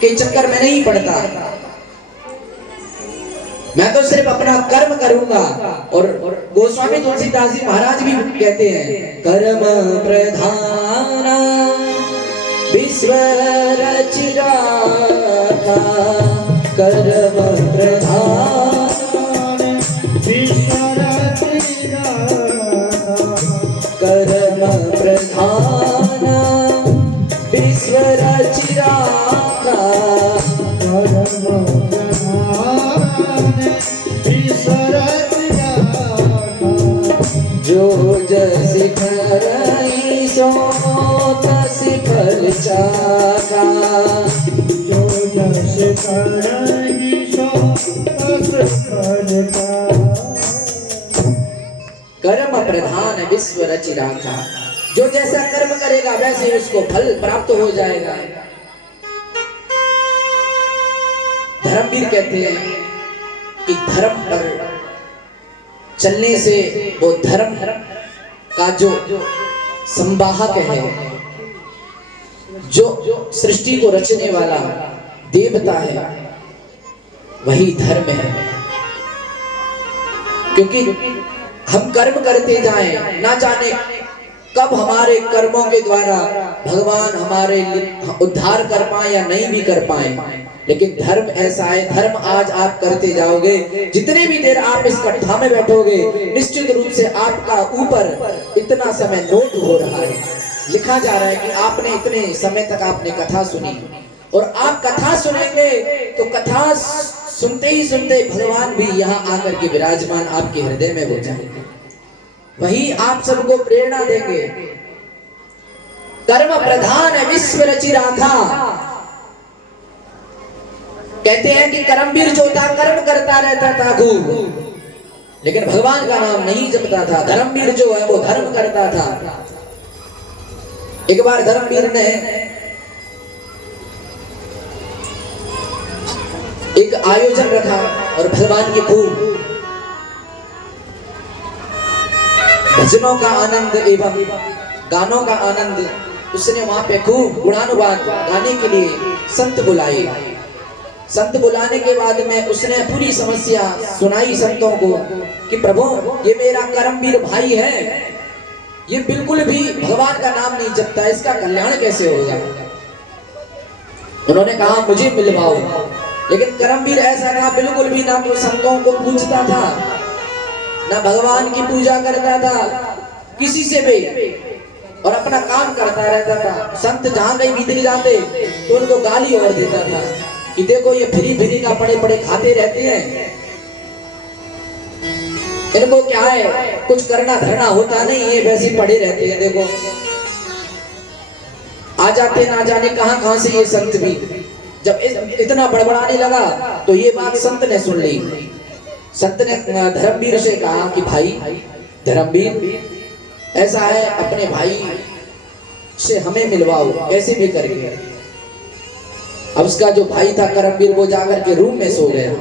के चक्कर में नहीं पड़ता, मैं तो सिर्फ अपना कर्म करूंगा। और गोस्वामी तुलसीदास जी महाराज भी कहते हैं, कर्म प्रधान विश्व रचिरा था, कर्म प्रधान विश्व रचिरा, कर्म प्रधान विश्व रचिरा था, कर्म जो जैसी करई सो तसी फल चाखा, जो जैसी करई सो तसी फल चाखा, कर्म प्रधान विश्व रचि राखा, जो जैसा कर्म करेगा वैसे उसको फल प्राप्त हो जाएगा। धर्मवीर कहते हैं कि धर्म पर चलने से वो धर्म का जो संवाहक है, जो सृष्टि को रचने वाला देवता है, वही धर्म है। क्योंकि हम कर्म करते जाएं, ना जाने कब हमारे कर्मों के द्वारा भगवान हमारे उद्धार कर पाए या नहीं भी कर पाए, लेकिन धर्म ऐसा है, धर्म आज आप करते जाओगे, जितने भी देर आप इस कथा में बैठोगे, निश्चित रूप से आपका ऊपर इतना समय नोट हो रहा है, लिखा जा रहा है कि आपने इतने समय तक आपने कथा सुनी। और आप कथा सुनेंगे तो कथा सुनते ही सुनते भगवान भी यहाँ आकर के विराजमान आपके हृदय में हो जाएंगे, वही आप सबको प्रेरणा देंगे। कर्म प्रधान विश्व रचि राखा, कहते हैं कि कर्मवीर जो था कर्म करता रहता था खूब, लेकिन भगवान का नाम नहीं जपता था। धर्मवीर जो है वो धर्म करता था। एक बार धर्मवीर ने एक आयोजन रखा और भगवान की खूब भजनों का आनंद एवं गानों का आनंद, उसने वहां पे खूब गुणानुवाद गाने के लिए संत बुलाए। संत बुलाने के बाद में उसने पूरी समस्या सुनाई संतों को कि प्रभु ये मेरा कर्मवीर भाई है, ये बिल्कुल भी भगवान का नाम नहीं जपता, इसका कल्याण कैसे होगा। उन्होंने कहा मुझे मिलवाओ, लेकिन कर्मवीर ऐसा कहा बिल्कुल भी ना तो संतों को पूछता था, ना भगवान की पूजा करता था किसी से भी, और अपना काम करता रहता था। संत जहां कहीं भीतर जाते तो उनको गाली और देता था कि देखो ये फ्री का पड़े पड़े खाते रहते हैं, इनको क्या है, कुछ करना धरना होता नहीं, ये वैसे पड़े रहते हैं। देखो आ जाते ना जाने कहां कहां से ये संत भी। जब इतना बड़बड़ाने लगा तो ये बात संत ने सुन ली। संत ने धर्मवीर से कहा कि भाई धर्मवीर, ऐसा है अपने भाई से हमें मिलवाओ कैसे भी करके। अब उसका जो भाई था कर्मवीर वो जाकर के रूम में सो गया।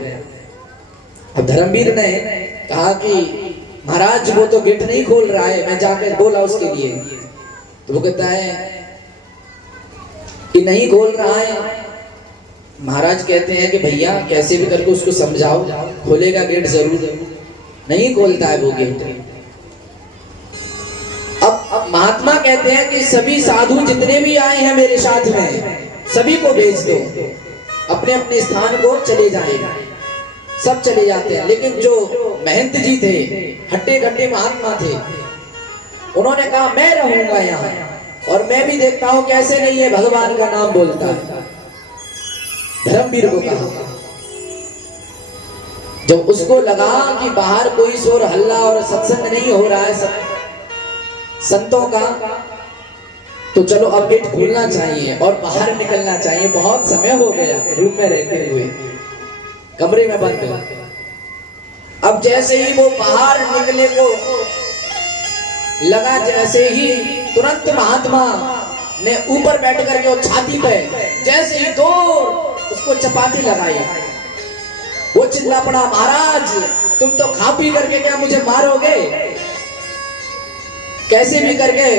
अब धर्मवीर ने कहा कि महाराज वो तो गेट नहीं खोल रहा है, मैं जाकर बोला उसके लिए। तो वो कहता है कि नहीं खोल रहा है। महाराज कहते हैं कि भैया कैसे भी करके उसको समझाओ, खोलेगा गेट जरूर। नहीं खोलता है वो गेट। अब महात्मा कहते हैं कि सभी साधु जितने भी आए हैं मेरे साथ में सभी को भेज दो, अपने अपने स्थान को चले जाएं। सब चले जाते हैं, लेकिन जो महंत जी थे, हट्टे कट्टे महात्मा थे, उन्होंने कहा मैं रहूंगा यहाँ और मैं भी देखता हूँ कैसे नहीं है भगवान का नाम बोलता है। धर्मवीर को कहा। जब उसको लगा कि बाहर कोई शोर हल्ला और सत्संग नहीं हो रहा है संतों का, तो चलो अब गेट खोलना चाहिए और बाहर निकलना चाहिए। बहुत समय हो गया रूम में रहते हुए, कमरे में बंद। अब जैसे ही वो बाहर निकले को लगा, जैसे ही तुरंत महात्मा ने ऊपर बैठ करके वो छाती पे जैसे ही दो उसको चपाती लगाई, वो चिल्ला पड़ा महाराज तुम तो खा पी करके क्या मुझे मारोगे, कैसे भी करके